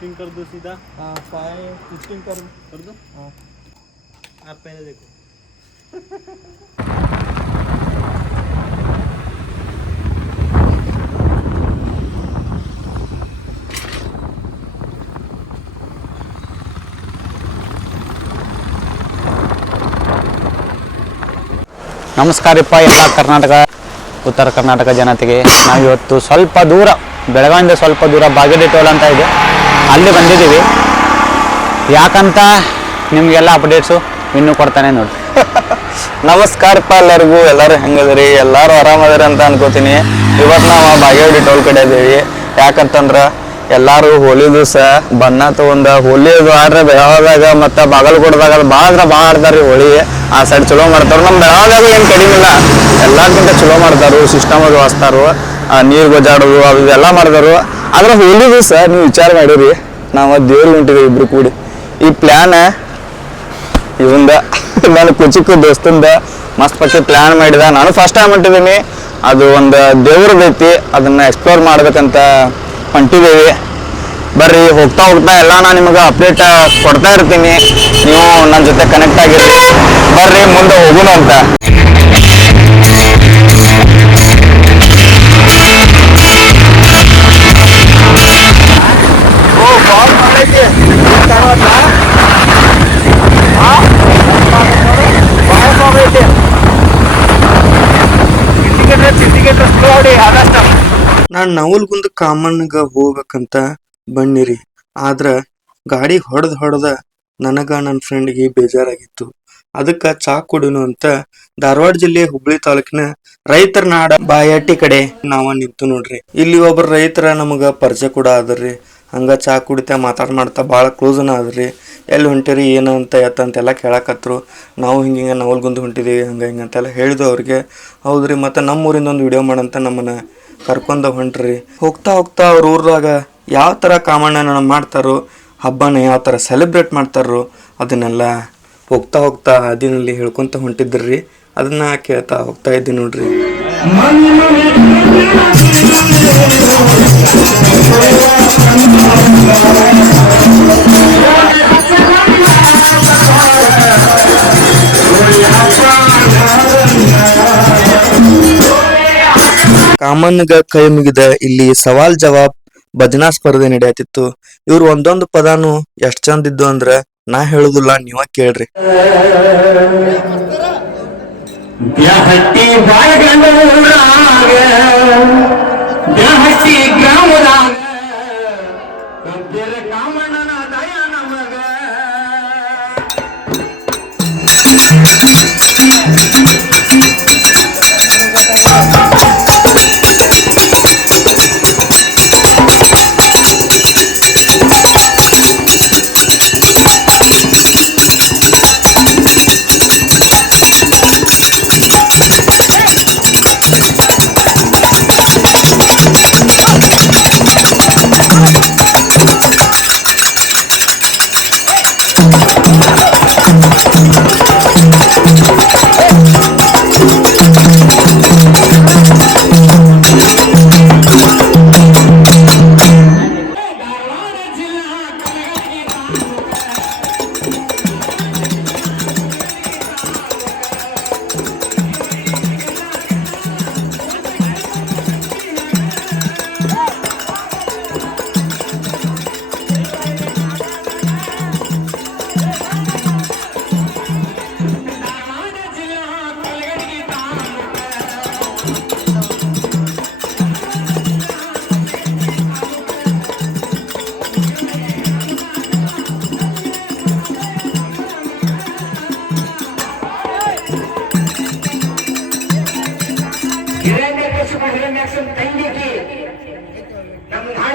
Fifteen कर दो सीधा हाँ फाइव फिफ्टीन कर कर दो हाँ आप पहले देखो ನಮಸ್ಕಾರಪ್ಪ ಎಲ್ಲ ಕರ್ನಾಟಕ ಉತ್ತರ ಕರ್ನಾಟಕ ಜನತೆಗೆ ನಾವು ಇವತ್ತು ಸ್ವಲ್ಪ ದೂರ ಬೆಳಗಾವಿಂದ ಸ್ವಲ್ಪ ದೂರ ಬಾಗೇಡಿ ಟೋಲ್ ಅಂತ ಇದೆ ಅಲ್ಲಿ ಬಂದಿದ್ದೀವಿ. ಯಾಕಂತ ನಿಮಗೆಲ್ಲ ಅಪ್ಡೇಟ್ಸು ಇನ್ನೂ ಕೊಡ್ತಾನೆ ನೋಡಿ. ನಮಸ್ಕಾರಪ್ಪ ಎಲ್ಲರಿಗೂ. ಎಲ್ಲರೂ ಹೆಂಗದ್ರಿ ಎಲ್ಲರೂ ಆರಾಮದಿರಿ ಅಂತ ಅನ್ಕೋತೀನಿ. ಇವತ್ತು ನಾವು ಬಾಗೇವಾಡಿ ಟೋಲ್ ಕಡೆ ಇದೀವಿ. ಯಾಕಂತಂದ್ರೆ ಎಲ್ಲರೂ ಹೋಲಿ ದಿವಸ ಬಣ್ಣ ತಗೊಂಡ ಹೋಲಿ ಅದು ಆಡ್ರೆ ಬೆಳಗಾವದಾಗ ಮತ್ತು ಬಾಗಲಕೋಟದಾಗ ಅದು ಭಾಳ ಅಂದ್ರೆ ಭಾಳ ಆಡ್ತಾರ್ರಿ ಹೋಳಿ. ಆ ಸೈಡ್ ಚಲೋ ಮಾಡ್ತಾರೆ. ನಮ್ಮ ಬೆಳಗಾವದಾಗ ಏನು ಕಡಿಮೆ ಇಲ್ಲ. ಎಲ್ಲರಿಗಿಂತ ಚಲೋ ಮಾಡ್ತಾರೆ. ಸಿಸ್ಟಮ್ ಅದು ಹಸ್ತಾರು. ನೀರು ಗೊಜ್ಜಾಡೋದು ಅವು ಇವೆಲ್ಲ ಮಾಡ್ತಾರು. ಆದ್ರೆ ಹೋಲಿ ದಿವಸ ನೀವು ವಿಚಾರ ಮಾಡಿರಿ. ನಾವು ದೇವ್ರಿಗೆ ಹೊಂಟಿದ್ದೀವಿ ಇಬ್ರು ಕೂಡಿ. ಈ ಪ್ಲ್ಯಾನ ಇವಂದ ನಾನು ಕುಚಿಕ್ಕು ದೋಸ್ತಂದ ಮಸ್ತ್ ಪಕ್ಕ ಪ್ಲಾನ್ ಮಾಡಿದ. ನಾನು ಫಸ್ಟ್ ಟೈಮ್ ಹೊಂಟಿದ್ದೀನಿ ಅದು ಒಂದು ದೇವ್ರದೈತಿ ಅದನ್ನ ಎಕ್ಸ್ಪ್ಲೋರ್ ಮಾಡ್ಬೇಕಂತ ಹೊಂಟಿದ್ದೀವಿ ಬರ್ರಿ, ಹೋಗ್ತಾ ಹೋಗ್ತಾ ಎಲ್ಲ ನಾನು ನಿಮಗೆ ಅಪ್ಡೇಟ್ ಕೊಡ್ತಾ ಇರ್ತೀನಿ. ನೀವು ನನ್ನ ಜೊತೆ ಕನೆಕ್ಟ್ ಆಗಿರಿ. ಬರ್ರಿ, ಮುಂದೆ ಹೋಗೋಣ ಅಂತ. ನಾನು ನವಲ್ಗುಂದ ಕಾಮನ್ಗ ಹೋಗ್ಬೇಕಂತ ಬನ್ನಿರಿ ಆದ್ರ ಗಾಡಿ ಹೊಡೆದ್ ಹೊಡೆದ ನನಗ ನನ್ನ ಫ್ರೆಂಡ್ಗೆ ಬೇಜಾರಾಗಿತ್ತು. ಅದಕ್ಕ ಚಾ ಕುಡಿನು ಅಂತ ಧಾರವಾಡ ಜಿಲ್ಲೆ ಹುಬ್ಳಿ ತಾಲೂಕಿನ ರೈತರ ನಾಡ ಬಾಯಾಟಿ ಕಡೆ ನಾವ ನಿಂತು ನೋಡ್ರಿ. ಇಲ್ಲಿ ಒಬ್ಬ ರೈತರ ನಮಗ ಪರಿಚಯ ಕೂಡ ಆದ್ರಿ. ಹಂಗ ಚಾ ಕುಡಿತಾ ಮಾತಾಡ್ ಮಾಡ್ತಾ ಭಾಳ ಕ್ಲೋಸ್ನ ಆದ್ರಿ. ಎಲ್ಲಿ ಹೊಂಟಿರಿ, ಏನು ಅಂತ ಎತ್ತ ಅಂತೆಲ್ಲ ಕೇಳಕತ್ತರು ನಾವು ಹಿಂಗೆ ಹಿಂಗೆ ನವಲ್ಗುಂದ ಹೊಂಟಿದ್ದೀವಿ ಹಂಗೆ ಹಿಂಗೆ ಅಂತೆಲ್ಲ ಹೇಳಿದೆ ಅವ್ರಿಗೆ. ಹೌದ್ರಿ, ಮತ್ತು ನಮ್ಮ ಊರಿಂದ ಒಂದು ವಿಡಿಯೋ ಮಾಡಂತ ನಮ್ಮನ್ನು ಕರ್ಕೊಂಡು ಹೊಂಟ್ರಿ. ಹೋಗ್ತಾ ಹೋಗ್ತಾ ಅವ್ರ ಊರಾಗ ಯಾವ ಥರ ಕಾಮಣ್ಣನ ಮಾಡ್ತಾರೋ, ಹಬ್ಬನ ಯಾವ ಥರ ಸೆಲೆಬ್ರೇಟ್ ಮಾಡ್ತಾರೋ, ಅದನ್ನೆಲ್ಲ ಹೋಗ್ತಾ ಹೋಗ್ತಾ ಅದಿನಲ್ಲಿ ಹೇಳ್ಕೊತ ಹೊಂಟಿದ್ರಿ. ಅದನ್ನ ಕೇಳ್ತಾ ಹೋಗ್ತಾ ಇದ್ದೀನಿ ನೋಡ್ರಿ. ಕಾಮನ್ಗ ಕೈ ಮುಗಿದ ಇಲ್ಲಿ ಸವಾಲ್ ಜವಾಬ್ ಭಜನಾ ಸ್ಪರ್ಧೆ ನಡೆಯತಿತ್ತು ಇವ್ರು ಒಂದೊಂದು ಪದಾನು ಎಷ್ಟ್ ಚಂದ ಇದ್ದು ಅಂದ್ರ ನಾ ಹೇಳುದಿಲ್ಲ, ನೀವ ಕೇಳ್ರಿ. ದಯ ನಮಗ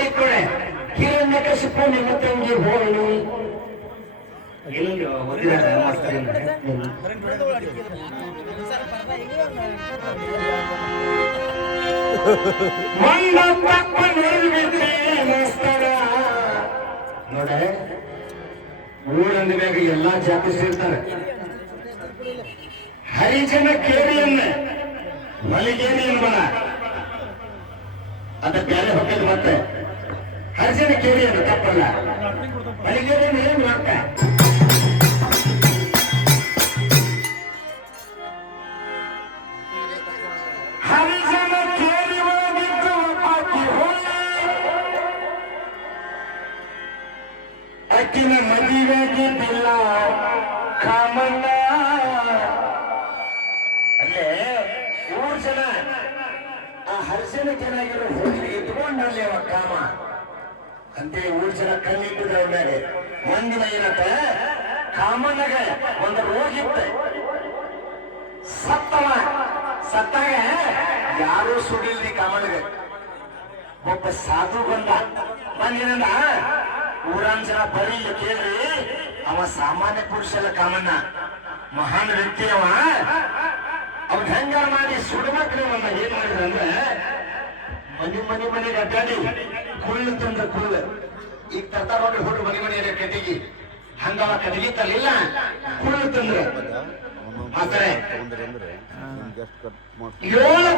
ನಮ್ಮ ನಾಳೆ ಕೊಡೆ ಹಿರಣ್ಯಕಶಿಪು ನಿಮ್ಮ ತಂಗಿ ಮಸ್ತರ ನೋಡೆ ಊರಂದ ಬೇಗ ಎಲ್ಲಾ ಜಾತಿ ಸೇರ್ತಾರೆ. ಹರಿಜನ ಕೇರಿಯನ್ನ. ಮಲಿಗೇರಿ ಅದ ಬೇರೆ ಹೊಕ್ಕದ ಮತ್ತೆ. ಹರಿಸಿನ ಕೇರಿಯನ್ನು ತಪ್ಪಲ್ಲ. ಮಳಿಗೆರೆಯನ್ನು ಏನು ಮಾಡ್ತ ಅಕ್ಕಿನ ಮದುವೆಗೆ ಬಿಲ್ಲ ಕಾಮಣ್ಣ. ಅಲ್ಲೇ ಮೂರು ಆ ಹರಿಸನ ಚೆನ್ನಾಗಿರೋ ಹೋಗಿ ಇಟ್ಕೊಂಡಲ್ಲಿ ಅವ ಕಾಮ. ಅಂತೆ ಮೂರು ಜನ ಕಲ್ಲಿಟ್ಟಿದ್ರು ಅವ್ರ ಮೇಲೆ. ಒಂದಿನ ಏನತ್ತ ಕಾಮಣ್ಣಗ ಒಂದು ರೋಗ ಸತ್ತವ. ಸತ್ತಾಗ ಯಾರು ಸುಡಿಲ್ರಿ ಕಾಮನಗ ಒಬ್ಬ ಸಾಧು ಬಂದ. ಬಂದಿನಂದ ಊರಾನ್ ಜನ ಬರೀ ಕೇಳ್ರಿ, ಅವ ಸಾಮಾನ್ಯ ಪುರುಷಲ್ಲ ಕಾಮಣ್ಣ. ಮಹಾನ್ ವ್ಯಕ್ತಿ ಅವ. ಅವ್ನ ಹೆಂಗಾರ ಮಾಡಿ ಸುಡ್ಬೇಕ್ರಿ ಅವನ್ನ ಏನ್ ಮಾಡಿದ್ರಂದ್ರೆ, ಮನೆ ಮನೆ ಮನೆಗೆ ಅಡ್ಡಾಡಿ. ಕುಳ್ಳು ತಂದ್ರ ಕುಳ್ಳು ಈಗ ತರ್ತಾರ ನೋಡ್ರಿ ಹುಡುಗ ಮನೆ ಮನೆಯ ಕಟ್ಟಿಗೆ. ಹಂಗವ ಕಟ್ಟಿಗೆ ತರಲಿಲ್ಲ. ಕುಳ್ಳು ತಂದ್ರ ಮಾತಾರೆ ಏಳು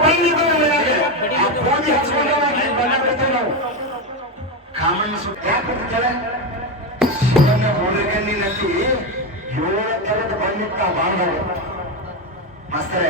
ನಾವು. ಕಾಮಣ್ಣ ತರದ ಬಣ್ಣಿತ್ತ ಬಾಂಧವರು ಮಾಸ್ತರೆ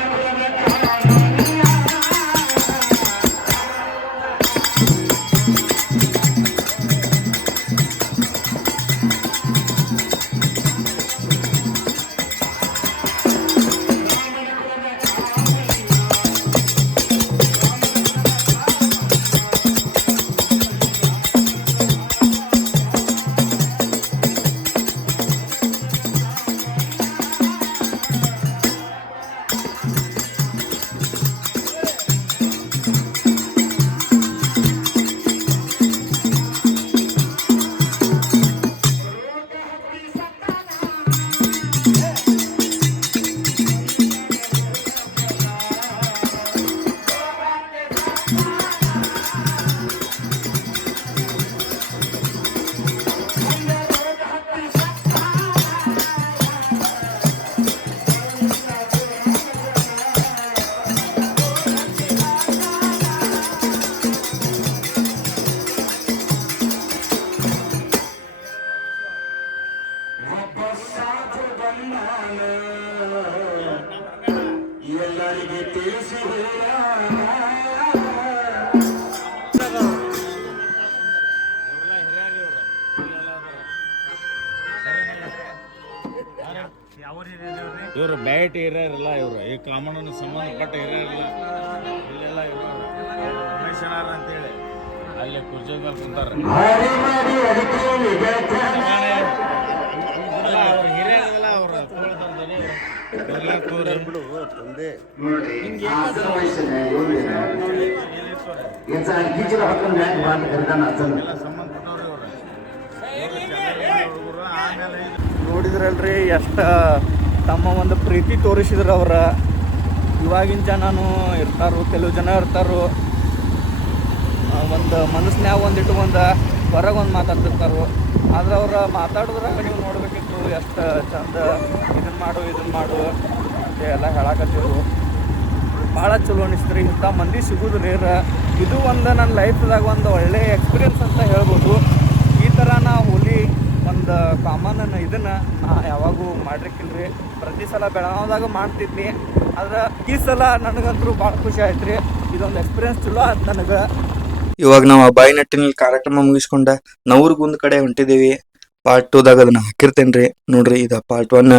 ಬ್ಯಾಟ್ ಹಿರಿಯರಲ್ಲ ಇವರು. ಈ ಕಾಮಣ್ಣನ ಸಂಬಂಧಪಟ್ಟ ಹಿರಿಯರಲ್ಲ ಇಲ್ಲೆಲ್ಲ ಇರೋರು ಕಮಿಷನರ್ ಅಂತೇಳಿ. ಅಲ್ಲಿ ಕುರ್ಚಿ ಮೇಲೆ ಕುಂತಾರೆ ಅಂತ ನೋಡಿದ್ರಲ್ರಿ, ಎಷ್ಟು ತಮ್ಮ ಒಂದು ಪ್ರೀತಿ ತೋರಿಸಿದ್ರು ಅವ್ರ. ಇವಾಗಿನ ಜನನು ಇರ್ತಾರು, ಕೆಲವು ಜನ ಇರ್ತಾರು. ಒಂದು ಮನಸ್ನ್ಯಾಗ ಒಂದು ಇಟ್ಕೊಂಡು ಹೊರಗೆ ಒಂದು ಮಾತಾಡ್ತಿರ್ತಾರು. ಆದ್ರೆ ಅವ್ರ ಮಾತಾಡಿದ್ರಾಗ ನೀವು ನೋಡಬೇಕಿತ್ತು ಎಷ್ಟು ಚಂದ ಇದನ್ನ ಮಾಡು ಇದನ್ನ ಮಾಡು ಅಂತ ಎಲ್ಲ ಹೇಳಕತ್ತಿರು ಭಾಳ ಚಲೋ ಅನಿಸ್ತ್ರಿ, ಇಂಥ ಮಂದಿ ಸಿಗೋದು ರೇರ. ಇದು ಒಂದು ನನ್ನ ಲೈಫ್ದಾಗ ಒಂದು ಒಳ್ಳೆಯ ಎಕ್ಸ್ಪೀರಿಯನ್ಸ್ ಅಂತ ಹೇಳ್ಬೋದು. ಈ ಥರ ನಾ ಹೋಲಿ ಒಂದು ಕಾಮನ್ ಇದನ್ನು ಯಾವಾಗೂ ಮಾಡಿರ್ಕಿಲ್ರಿ. ಪ್ರತಿ ಸಲ ಬೆಳಗಾವ್ದಾಗ ಮಾಡ್ತಿದ್ನಿ. ಆದ್ರೆ ಈ ಸಲ ನನಗಂತೂ ಭಾಳ ಖುಷಿ ಆಯ್ತು ರೀ ಇದೊಂದು ಎಕ್ಸ್ಪೀರಿಯನ್ಸ್ ಚಲೋ ಆಯ್ತು ನನಗೆ. ಇವಾಗ ನಾವು ಬಾಯಿ ನಟ್ಟಿನಲ್ಲಿ ಕಾರ್ಯಕ್ರಮ ಮುಗಿಸ್ಕೊಂಡ ನವ್ರಿಗೊಂದ್ ಕಡೆ ಹೊಂಟಿದ್ದೀವಿ ಪಾರ್ಟ್ ಟೂದಾಗ ಅದನ್ನ ಹಾಕಿರ್ತೇನ್ರಿ. ನೋಡ್ರಿ, ಇದ ಪಾರ್ಟ್ ಒನ್